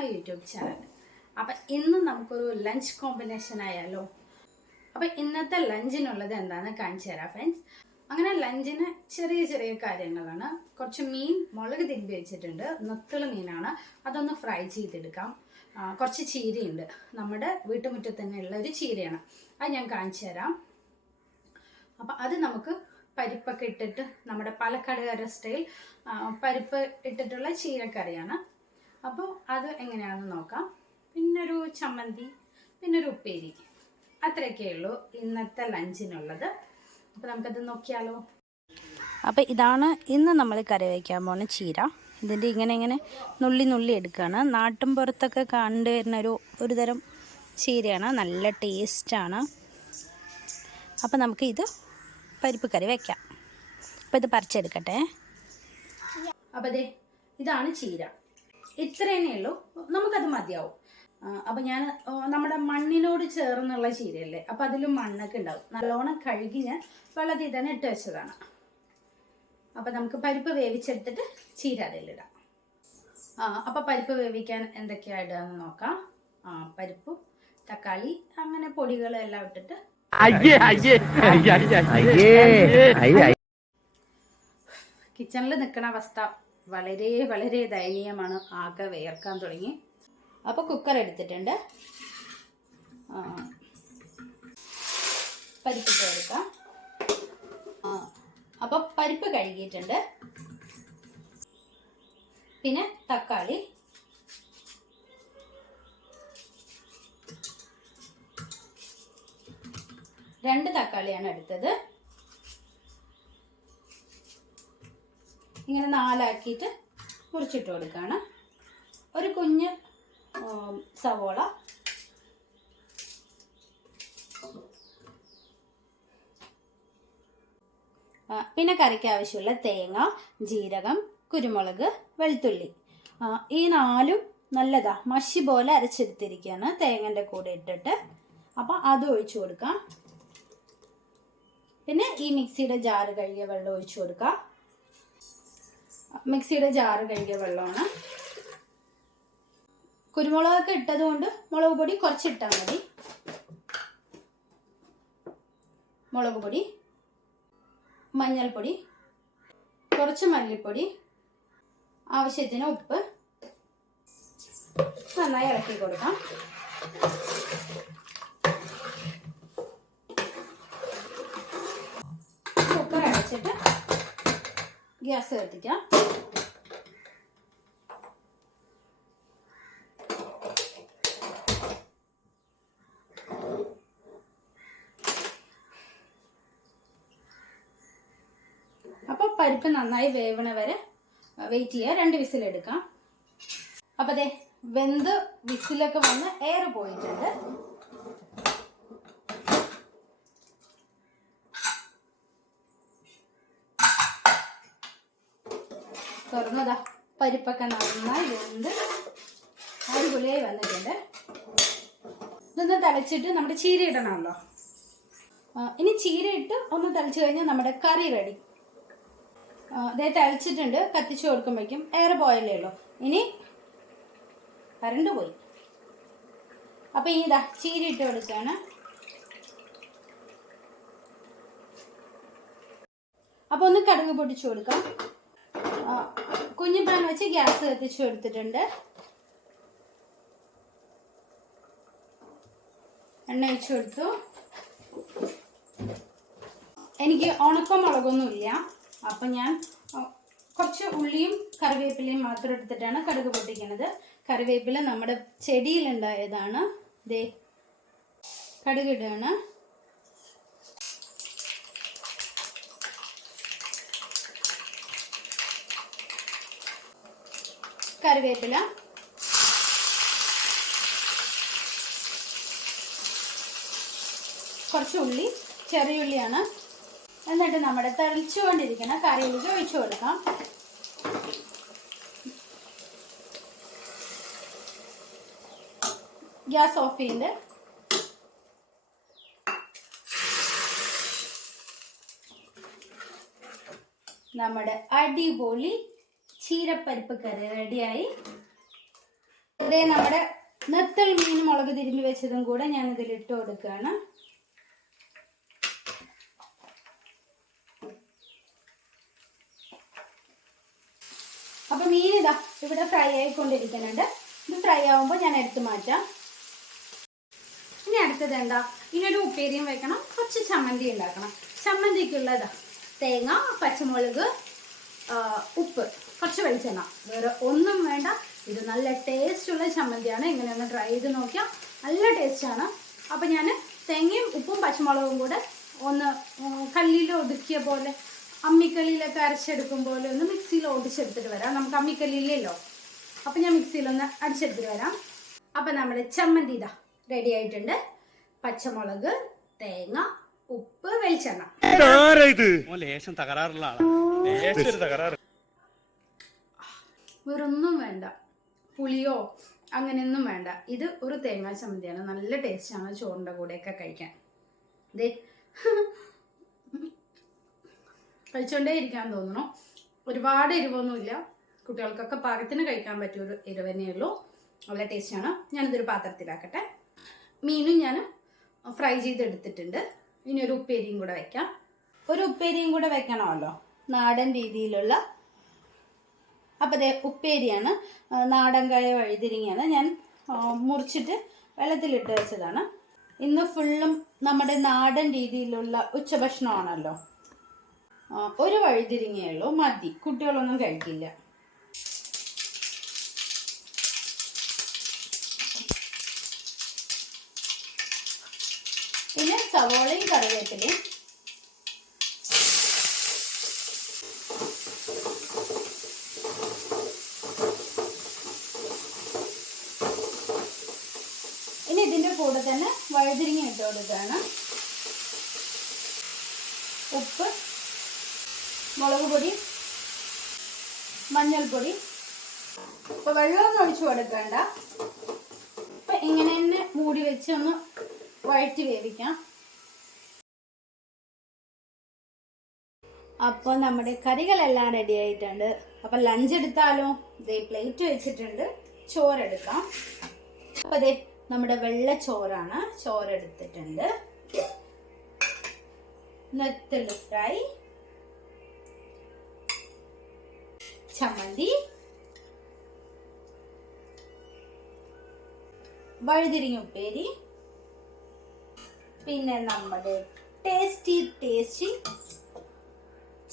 My YouTube channel. അപ്പം ഇന്ന് നമുക്കൊരു ലഞ്ച് കോമ്പിനേഷൻ ആയാലോ. അപ്പം ഇന്നത്തെ ലഞ്ചിനുള്ളത് എന്താണെന്ന് കാണിച്ചു തരാം ഫ്രണ്ട്സ്. അങ്ങനെ ലഞ്ചിന് ചെറിയ ചെറിയ കാര്യങ്ങളാണ്. കുറച്ച് മീൻ മുളക് തിരുമ്പി വെച്ചിട്ടുണ്ട്, നൊത്തള് മീനാണ്, അതൊന്ന് ഫ്രൈ ചെയ്തെടുക്കാം. കുറച്ച് ചീരയുണ്ട്, നമ്മുടെ വീട്ടുമുറ്റത്ത് തന്നെ ഉള്ള ഒരു ചീരയാണ്, അത് ഞാൻ കാണിച്ചു തരാം. അപ്പം അത് നമുക്ക് പരിപ്പൊക്കെ ഇട്ടിട്ട് നമ്മുടെ പാലക്കാടുകാരുടെ സ്റ്റൈൽ പരിപ്പ് ഇട്ടിട്ടുള്ള ചീരക്കറിയാണ്. അപ്പോൾ അത് എങ്ങനെയാണെന്ന് നോക്കാം. പിന്നൊരു ചമ്മന്തി, പിന്നൊരു ഉപ്പേരി, അത്രയൊക്കെ ഉള്ളൂ ഇന്നത്തെ ലഞ്ചിനുള്ളത്. അപ്പോൾ നമുക്കത് നോക്കിയാലോ. അപ്പോൾ ഇതാണ് ഇന്ന് നമ്മൾ കറി വയ്ക്കാൻ പോകുന്ന ചീര. ഇതിൻ്റെ ഇങ്ങനെ നുള്ളി നുള്ളി എടുക്കുകയാണ്. നാട്ടിൻ പുറത്തൊക്കെ കണ്ടുവരുന്ന ഒരു തരം ചീരയാണ്, നല്ല ടേസ്റ്റാണ്. അപ്പോൾ നമുക്ക് ഇത് പരിപ്പ് കറി വയ്ക്കാം. അപ്പോൾ ഇത് പറിച്ചെടുക്കട്ടെ. അപ്പോൾ ഇതാണ് ചീര, ഇത്രേനേ ഉള്ളൂ, നമുക്കത് മതിയാവും. അപ്പോൾ ഞാൻ നമ്മുടെ മണ്ണിനോട് ചേർന്നുള്ള ചീരയല്ലേ, അപ്പോൾ അതിലും മണ്ണൊക്കെ ഉണ്ടാവും. നല്ലോണം കഴുകി ഞാൻ വെള്ളത്തിൽ തന്നെ ഇട്ട് വെച്ചതാണ്. അപ്പോൾ നമുക്ക് പരിപ്പ് വേവിച്ചെടുത്തിട്ട് ചീര അതിലിടാം. അപ്പോൾ പരിപ്പ് വേവിക്കാൻ എന്തൊക്കെയാണ് ഇടുകയെന്ന് നോക്കാം. പരിപ്പും തക്കാളി അങ്ങനെ പൊടികളെല്ലാം ഇട്ടിട്ട് കിച്ചണിൽ നിൽക്കുന്ന അവസ്ഥ വളരെ വളരെ ദയനീയമാണ്. ആകെ വേർക്കാൻ തുടങ്ങി. അപ്പോൾ കുക്കർ എടുത്തിട്ടുണ്ട്, പരിപ്പ് ചേർക്കാം. അപ്പോൾ പരിപ്പ് കഴുകിയിട്ടുണ്ട്. പിന്നെ തക്കാളി, രണ്ട് തക്കാളിയാണ് എടുത്തത്. ഇങ്ങനെ നാലാക്കിയിട്ട് മുറിച്ചിട്ട് കൊടുക്കുകയാണ്. ഒരു കുഞ്ഞ് സവോള, പിന്നെ കറിക്ക് ആവശ്യമുള്ള തേങ്ങ, ജീരകം, കുരുമുളക്, വെളുത്തുള്ളി, ഈ നാലും നല്ലതാ മഷി പോലെ അരച്ചെടുത്തിരിക്കുകയാണ് തേങ്ങൻ്റെ കൂടെ ഇട്ടിട്ട്. അപ്പം അത് ഒഴിച്ചു കൊടുക്കാം. പിന്നെ ഈ മിക്സിയുടെ ജാറ് കഴുകിയ വെള്ളം ഒഴിച്ചു കൊടുക്കാം. മിക്സിയുടെ ജാറ് കഴുകിയ വെള്ളമാണ്. കുരുമുളകൊക്കെ ഇട്ടത് കൊണ്ട് മുളക് പൊടി കുറച്ചിട്ടാൽ മതി. മുളക് പൊടി, മഞ്ഞൾപ്പൊടി, കുറച്ച് മല്ലിപ്പൊടി, ആവശ്യത്തിന് ഉപ്പ്, നന്നായി ഇളക്കി കൊടുക്കാം. കുക്കർ അടച്ചിട്ട് ഗ്യാസ് കത്തിക്കാം. അപ്പോൾ പരിപ്പ് നന്നായി വേവണ വരെ വെയിറ്റ് ചെയ്യുക. 2 വിസിലെടുക്കാം. അപ്പോൾ വെന്ത് വിസിലൊക്കെ വന്ന് എയർ പോയിട്ടുണ്ട്. തുറന്നതാ പരിപ്പൊക്കെ നന്നായി വെന്ത് അടിപൊളിയായി വന്നിട്ടുണ്ട്. ഇതൊന്ന് തിളച്ചിട്ട് നമ്മുടെ ചീര ഇടണമല്ലോ. ഇനി ചീര ഇട്ട് ഒന്ന് തിളച്ച് കഴിഞ്ഞാൽ നമ്മുടെ കറി റെഡി. തിളച്ചിട്ടുണ്ട്. കത്തിച്ച് കൊടുക്കുമ്പോഴേക്കും എയർ പോയല്ലേ ഉള്ളൂ. ഇനി കറണ്ട് പോയി. അപ്പം ഇതാ ചീര ഇട്ട് കൊടുക്കുകയാണ്. അപ്പോൾ ഒന്ന് കടുക് പൊട്ടിച്ചു കൊടുക്കാം. കുഞ്ഞു പാൻ വെച്ച് ഗ്യാസ് കത്തിച്ചു കൊടുത്തിട്ടുണ്ട്. എണ്ണ ഒഴിച്ചു കൊടുത്തു. എനിക്ക് ഉണക്കമുളകൊന്നുമില്ല, അപ്പം ഞാൻ കുറച്ച് ഉള്ളിയും കറിവേപ്പിലയും മാത്രം എടുത്തിട്ടാണ് കടുക് പൊട്ടിക്കുന്നത്. കറിവേപ്പില നമ്മുടെ ചെടിയിലുണ്ടായതാണ്. കടുക് ഇടുകയാണ്. കറിവേപ്പില, കുറച്ച് ഉള്ളി, ചെറിയ ഉള്ളിയാണ്. എന്നിട്ട് നമ്മുടെ തിളച്ചുകൊണ്ടിരിക്കുന്ന കറിയിലേക്ക് ഒഴിച്ചു കൊടുക്കാം. ഗ്യാസ് ഓഫ് ചെയ്ത് നമ്മുടെ അടിപൊളി ചീരപ്പരിപ്പ് കറി റെഡിയായി. ഇതേ നമ്മുടെ നെത്തൽ മീൻ മുളക് തിരുമ്പി വെച്ചതും കൂടെ ഞാൻ ഇതിൽ ഇട്ട് കൊടുക്കുകയാണ്. അപ്പൊ മീൻ ഇതാ ഇവിടെ ഫ്രൈ ആയിക്കൊണ്ടിരിക്കുന്നുണ്ട്. ഇത് ഫ്രൈ ആവുമ്പോൾ ഞാൻ എടുത്ത് മാറ്റാം. ഇനി അടുത്തത് എന്താ, ഇനിയൊരു ഉപ്പേരിയും വെക്കണം, കുറച്ച് ചമ്മന്തി ഉണ്ടാക്കണം. ചമ്മന്തിക്കുള്ളതാ തേങ്ങ, പച്ചമുളക്, ഉപ്പ്, കുറച്ച് വെളിച്ചെണ്ണ, വേറെ ഒന്നും വേണ്ട. ഇത് നല്ല ടേസ്റ്റുള്ള ചമ്മന്തിയാണ്. ഇങ്ങനെ ഒന്ന് ട്രൈ ചെയ്ത് നോക്കിയാൽ നല്ല ടേസ്റ്റാണ്. അപ്പം ഞാൻ തേങ്ങയും ഉപ്പും പച്ചമുളകും കൂടെ ഒന്ന് കല്ലിൽ ഒതുക്കിയ പോലെ, അമ്മിക്കല്ലിലൊക്കെ അരച്ചെടുക്കും പോലെ ഒന്ന് മിക്സിയിൽ ഒടിച്ചെടുത്തിട്ട് വരാം. നമുക്ക് അമ്മിക്കല്ലില്ലല്ലോ, അപ്പം ഞാൻ മിക്സിയിലൊന്ന് അടിച്ചെടുത്തിട്ട് വരാം. അപ്പം നമ്മുടെ ചമ്മന്തി ഇതാ റെഡി ആയിട്ടുണ്ട്. പച്ചമുളക്, തേങ്ങ, ഉപ്പ്, വെളിച്ചെണ്ണ. വേറൊന്നും വേണ്ട, പുളിയോ അങ്ങനെയൊന്നും വേണ്ട. ഇത് ഒരു തേങ്ങാ ചമ്മന്തിയാണ്. നല്ല ടേസ്റ്റാണ് ചോറിൻ്റെ കൂടെയൊക്കെ കഴിക്കാൻ. ദേ കഴിച്ചുകൊണ്ടേ ഇരിക്കാൻ തോന്നണു. ഒരുപാട് എരിവൊന്നുമില്ല, കുട്ടികൾക്കൊക്കെ പാകത്തിന് കഴിക്കാൻ പറ്റിയ ഒരു എരിവന്നേ ഉള്ളൂ. നല്ല ടേസ്റ്റാണ്. ഞാനിതൊരു പാത്രത്തിലാക്കട്ടെ. മീനും ഞാൻ ഫ്രൈ ചെയ്തെടുത്തിട്ടുണ്ട്. ഇനി ഒരു ഉപ്പേരിയും കൂടെ വെക്കാം. ഒരു ഉപ്പേരിയും കൂടെ വെക്കണമല്ലോ, നാടൻ രീതിയിലുള്ള. അപ്പോൾ അതേ ഉപ്പേരിയാണ്, നാടൻ കായ വഴുതിരിങ്ങയാണ്. ഞാൻ മുറിച്ചിട്ട് വെള്ളത്തിലിട്ട് വെച്ചതാണ്. ഇന്ന് ഫുള്ളും നമ്മുടെ നാടൻ രീതിയിലുള്ള ഉച്ചഭക്ഷണമാണല്ലോ. ഒരു വഴുതിരിങ്ങയുള്ളൂ, മതി, കുട്ടികളൊന്നും കഴിക്കില്ല. പിന്നെ സവോളയും കറിവേപ്പിലയും, ഇനി ഇതിൻ്റെ കൂടെ തന്നെ വഴുതിരിങ്ങ ഇട്ട് കൊടുക്കുകയാണ്. ഉപ്പ്, മുളക് പൊടി, മഞ്ഞൾപ്പൊടി. ഇപ്പൊ വെള്ളമൊന്നും ഒഴിച്ചു കൊടുക്കണ്ട. ഇപ്പൊ ഇങ്ങനെ തന്നെ മൂടി വെച്ച് ഒന്ന് വഴറ്റി വേവിക്കാം. അപ്പോൾ നമ്മുടെ കറികളെല്ലാം റെഡി ആയിട്ടുണ്ട്. അപ്പൊ ലഞ്ച് എടുത്താലോ? ദേ പ്ലേറ്റ് വെച്ചിട്ടുണ്ട്, ചോറെടുക്കാം. അപ്പൊ ദേ നമ്മുടെ വെള്ള ചോറാണ്, ചോറെടുത്തിട്ടുണ്ട്. നെത്തൽ ഫ്രൈ, ചമ്മന്തി, വഴുതിരിങ്ങ ഉപ്പേരി, പിന്നെ നമ്മുടെ ടേസ്റ്റി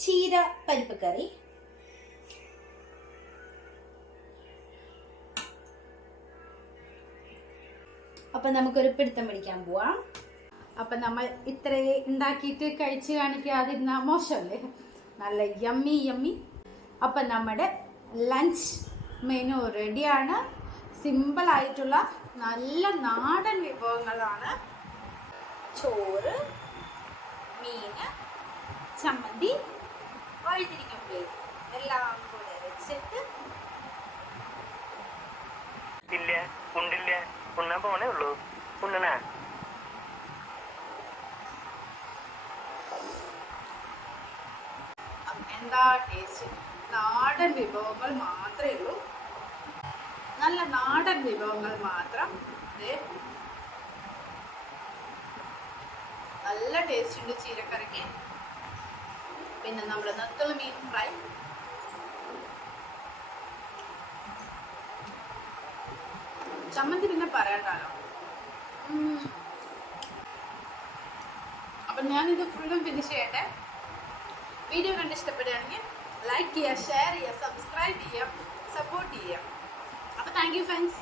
ചീര പരിപ്പ് കറി. അപ്പൊ നമുക്കൊരു പിടുത്തം പിടിക്കാൻ പോവാം. അപ്പൊ നമ്മൾ ഇത്രയെ ഉണ്ടാക്കിയിട്ട് കഴിച്ച് കാണിക്കാതിരുന്ന മോശമല്ലേ? നല്ല യമ്മി. അപ്പൊ നമ്മുടെ ലഞ്ച് മെനു റെഡിയാണ്. സിമ്പിൾ ആയിട്ടുള്ള നല്ല നാടൻ വിഭവങ്ങളാണ്. ചോറ്, മീന്, ചമ്മന്തി, വഴുതിരിങ്ങ ഉപ്പേരി എല്ലാം കൂടെ വെച്ചിട്ട് ഉണ്ണാൻ പോണേ ഉള്ളൂ. ഉണ്ണനാ എന്താ ടേസ്റ്റ്. നാടൻ വിഭവങ്ങൾ മാത്രമേ ഉള്ളൂ, നല്ല നാടൻ വിഭവങ്ങൾ മാത്രം. നല്ല ടേസ്റ്റ് ഉണ്ട് ചീരക്കറിക്ക്. പിന്നെ നമ്മുടെ നെത്തൽ മീൻ ഫ്രൈ, ചമ്മന്തി പിന്നെ പറയണ്ടല്ലോ. അപ്പം ഞാനിത് ഫുള്ളും ഫിനിഷ് ചെയ്യട്ടെ. വീഡിയോ കണ്ട് ഇഷ്ടപ്പെടുകയാണെങ്കിൽ ലൈക്ക് ചെയ്യുക, ഷെയർ ചെയ്യുക, സബ്സ്ക്രൈബ് ചെയ്യുക, സപ്പോർട്ട് ചെയ്യുക. അപ്പോൾ താങ്ക് യു ഫ്രണ്ട്സ്.